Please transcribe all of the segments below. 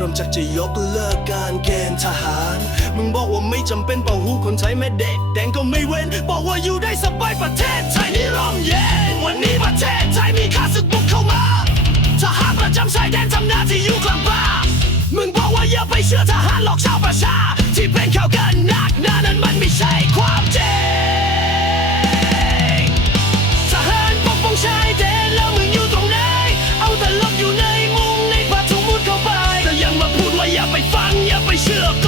รวมจากจะยกเลิกการเกณฑ์ทหาร มึงบอกว่าไม่จำเป็นเป่าหูคนใช้แม่เด็กแดงก็ไม่เว้น บอกว่าอยู่ได้สบายประเทศไทยนี่ร่มเย็น วันนี้ประเทศไทยมีข้าศึกบุกเข้ามาทหารประจำชายแดนทำหน้าที่อยู่กลางป่ามึงบอกว่าอย่าไปเชื่อทหารหลอกชาวประชา ที่เป็นข่าวกันนักนานั้นมันไม่ใช่ความจริง should have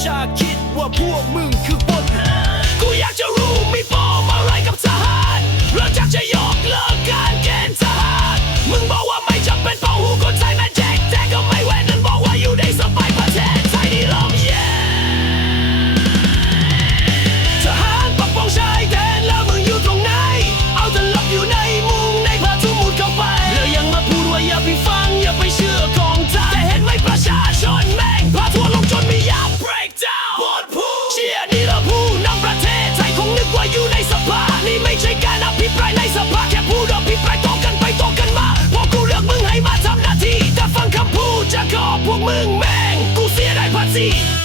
ชาคิดว่าพวกมึงคือ see.